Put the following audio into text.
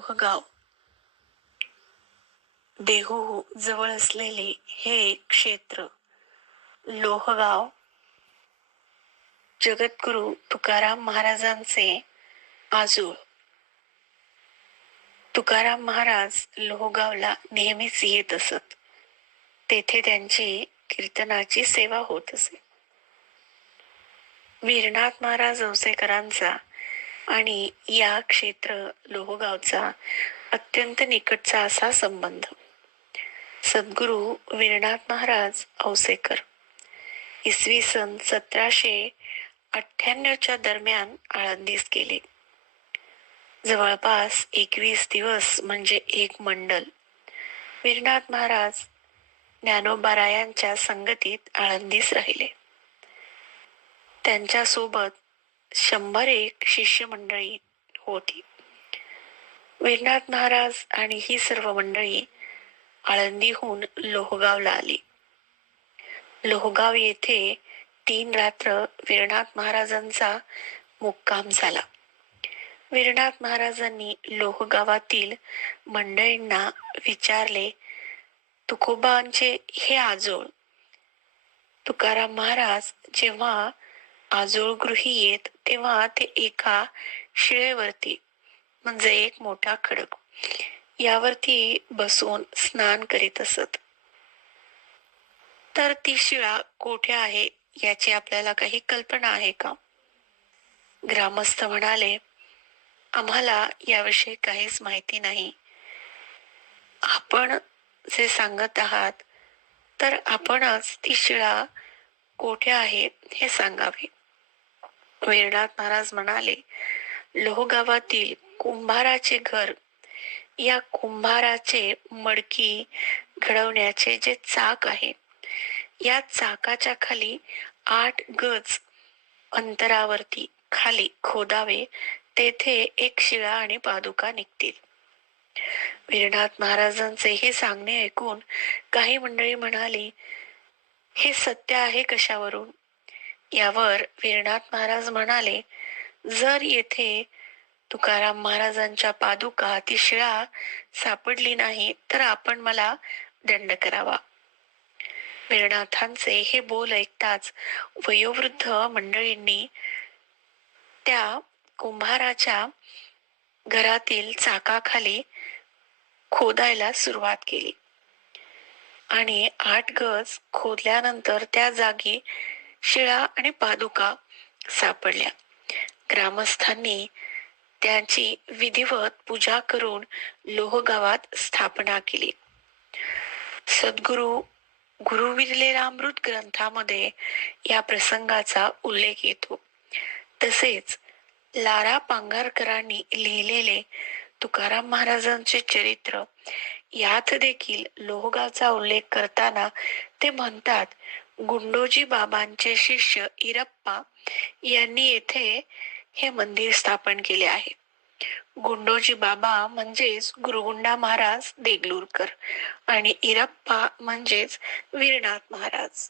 लोहगाव देहू जवळ असलेले हे क्षेत्र लोहगाव जगद्गुरु तुकाराम महाराजांचे आजोळ. तुकाराम महाराज लोहगावला नेहमीच येत असत. तेथे त्यांची कीर्तनाची सेवा होत असे. वीरनाथ महाराज औसेकरांचा आणि या क्षेत्र लोहगावचा अत्यंत निकटचा असा संबंध. सद्गुरु वीरनाथ महाराज औसेकर इसवी सन 1798च्या दरम्यान आळंदीस गेले. जवळपास 21 दिवस म्हणजे एक मंडल वीरनाथ महाराज ज्ञानोबारायांच्या संगतीत आळंदीस राहिले. त्यांच्या सोबत 101 शिष्यमंडळी होती. वीरनाथ महाराज आणि ही सर्व मंडळी आळंदीहून लोहगावला आली. लोहगाव येथे 3 रात्र वीरनाथ महाराजांचा मुक्काम झाला. वीरनाथ महाराजांनी लोहगावातील मंडळींना विचारले, तुकोबांचे हे आजोळ. तुकाराम महाराज जेव्हा आजोळगृही येत तेव्हा ते एका शिळेवरती म्हणजे एक मोठा खडक यावरती बसून स्नान करीत असत. तर ती शिळा कोठे आहे याची आपल्याला काही कल्पना आहे का? ग्रामस्थ म्हणाले, आम्हाला याविषयी काहीच माहिती नाही. आपण जे सांगत आहात तर आपणच ती शिळा कोठे आहे हे सांगावे. वीरनाथ महाराज म्हणाले, लोहगावातील कुंभाराचे घर, या कुंभाराचे मडकी घडवण्याचे जे चाक आहे, या चाकाच्या खाली 8 गज अंतरावरती खाली खोदावे. तेथे एक शिळा आणि पादुका निघतील. वीरनाथ महाराजांचे हे सांगणे ऐकून काही मंडळी म्हणाली, हे सत्य आहे कशावरून? यावर वीरनाथ महाराज म्हणाले, जर येथे तुकाराम महाराजांच्या पादुका ती शिळा सापडली नाही तर आपण मला दंड करावा. वीरनाथांचे हे बोल ऐकताच वयोवृद्ध मंडळींनी त्या कुंभाराच्या घरातील चाकाखाली खोदायला सुरुवात केली आणि 8 गज खोदल्यानंतर त्या जागी शिळा आणि पादुका सापडल्या. ग्रामस्थांनी त्यांची विधिवत पूजा करून लोहगावात स्थापना केली. सद्गुरु गुरुविरलेरामृत ग्रंथामध्ये या प्रसंगाचा उल्लेख येतो. तसेच लारा पांघरकरांनी लिहिलेले तुकाराम महाराजांचे चरित्र यात देखील लोहगावचा उल्लेख करताना ते म्हणतात, गुंडोजी बाबांचे शिष्य इरप्पा यांनी येथे हे मंदिर स्थापन केले आहे. गुंडोजी बाबा म्हणजेच गुरुगुंडा महाराज देगलूरकर आणि इरप्पा म्हणजेच वीरनाथ महाराज.